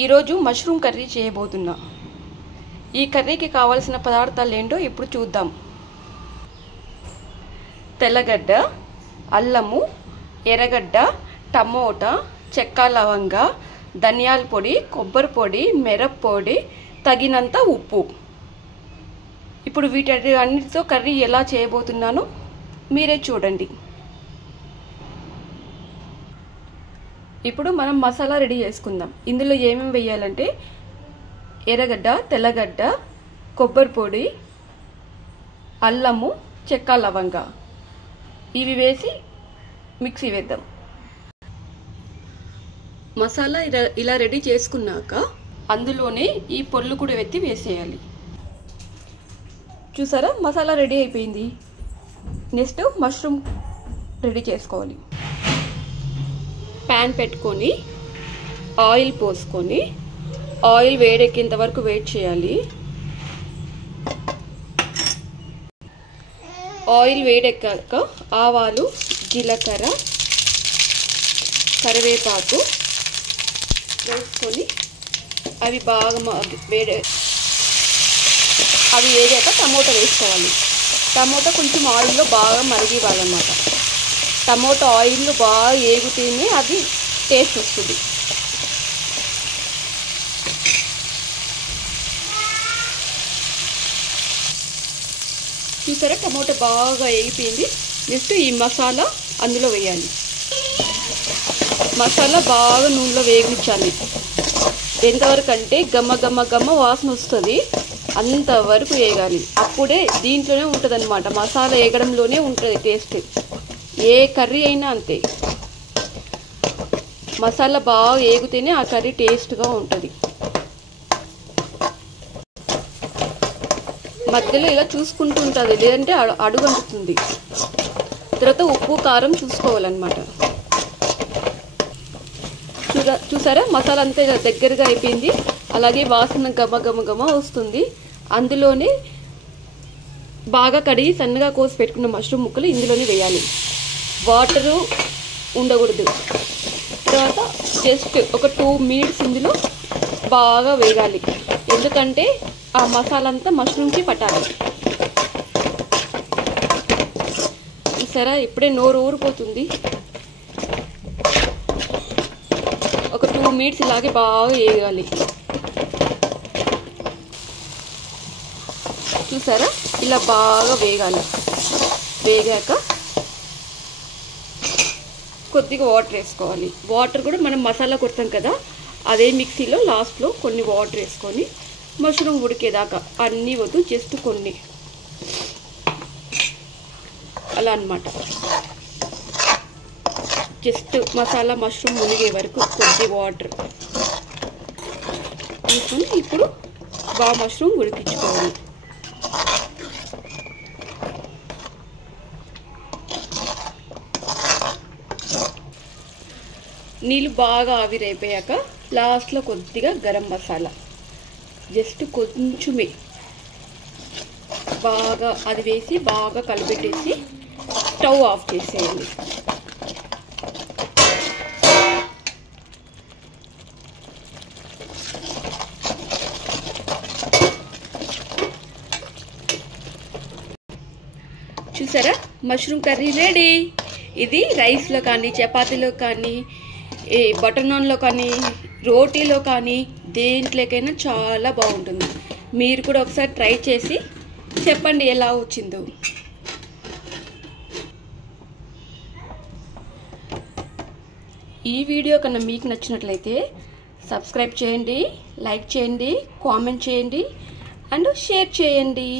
ఈరోజు mushroom curry చేయబోతున్నా. ఈ కర్రీకి కావాల్సిన పదార్థాలు ఏంటో ఇప్పుడు చూద్దాం. తెల్లగడ్డ, అల్లము, ఎర్రగడ్డ, టమోటా, చెక్క లవంగ, ధనియాల పొడి, కొబ్బరి పొడి, మిరప్పొడి, తగినంత ఉప్పు. ఇప్పుడు వీటన్నిటితో కర్రీ ఎలా చేయబోతున్నానో మీరే చూడండి. ఇప్పుడు మనం మసాలా రెడీ చేసుకుందాం. ఇందులో ఏమేమి వేయాలంటే ఎర్రగడ్డ, తెల్లగడ్డ, కొబ్బరి పొడి, అల్లము, చెక్క లవంగ ఇవి వేసి మిక్సీ వేద్దాం. మసాలా ఇలా రెడీ చేసుకున్నాక అందులోనే ఈ పొళ్ళు కూడా వెత్తి వేసేయాలి. చూసారా, మసాలా రెడీ అయిపోయింది. నెక్స్ట్ మష్రూమ్ రెడీ చేసుకోవాలి. ప్యాన్ పెట్టుకొని ఆయిల్ పోసుకొని ఆయిల్ వేడెక్కేంత వరకు వెయిట్ చేయాలి. ఆయిల్ వేడెక్కాక ఆవాలు, జీలకర్ర, కరివేపాకు వేసుకొని అవి బాగా అవి వేగాక టమోటా వేసుకోవాలి. టమోటా కొంచెం ఆయిల్లో బాగా మరిగివ్వాలన్నమాట. టమోటా ఆయిల్లో బాగా వేగితేనే అది టేస్ట్ వస్తుంది. చూసారా, టమోటా బాగా వేగిపోయింది. నెక్స్ట్ ఈ మసాలా అందులో వేయాలి. మసాలా బాగా నూనెలో వేగించాలి. ఎంతవరకు అంటే గమ్మ వాసన వస్తుంది అంతవరకు వేగాలి. అప్పుడే దీంట్లోనే ఉంటుంది అన్నమాట. మసాలా వేగడంలోనే ఉంటుంది టేస్ట్. ఏ కర్రీ అయినా అంతే, మసాలా బాగా వేగితేనే ఆ కర్రీ టేస్ట్గా ఉంటుంది. మధ్యలో ఇలా చూసుకుంటూ ఉంటుంది, లేదంటే అడుగు అంటుతుంది. తర్వాత ఉప్పు కారం చూసుకోవాలన్నమాట. చూసారా, మసాలా అంతా దగ్గరగా అయిపోయింది. అలాగే వాసన గమ వస్తుంది. అందులోనే బాగా కడిగి సన్నగా కోసి పెట్టుకున్న మష్రూమ్ ముక్కలు ఇందులోనే వేయాలి. వాటరు ఉండకూడదు. తర్వాత జస్ట్ ఒక 2 minutes ఇందులో బాగా వేగాలి. ఎందుకంటే ఆ మసాలా అంతా మష్రూమ్కి పట్టాలి. సరే, ఇప్పుడే నోరు ఊరిపోతుంది. ఒక 2 minutes ఇలాగే బాగా వేగాలి. చూసారా, ఇలా బాగా వేగాలి. వేగాక కొద్దిగా వాటర్ వేసుకోవాలి. వాటర్ కూడా మనం మసాలా కొడతాం కదా, అదే మిక్సీలో లాస్ట్లో కొన్ని వాటర్ వేసుకొని మష్రూమ్ ఉడికేదాకా అన్నీ వద్దు, జస్ట్ కొన్ని అలా అన్నమాట. జస్ట్ మసాలా మష్రూమ్ మునిగే వరకు కొద్ది వాటర్ తీసుకొని ఇప్పుడు బాగా మష్రూమ్ ఉడికించుకోవాలి. నీళ్ళు బాగా ఆవిరైపోయాక లాస్ట్లో కొద్దిగా గరం మసాలా, జస్ట్ కొంచెమే బాగా అది వేసి బాగా కలిపెట్టేసి స్టవ్ ఆఫ్ చేసేయాలి. చూసారా, మష్రూమ్ కర్రీ రెడీ. ఇది రైస్లో కానీ, చపాతీలో కానీ, బటర్ నాన్లో కానీ, రోటీలో కానీ దేంట్లోకైనా చాలా బాగుంటుంది. మీరు కూడా ఒకసారి ట్రై చేసి చెప్పండి ఎలా వచ్చిందో. ఈ వీడియో కన్నా మీకు నచ్చినట్లయితే సబ్స్క్రైబ్ చేయండి, లైక్ చేయండి, కామెంట్ చేయండి అండ్ షేర్ చేయండి.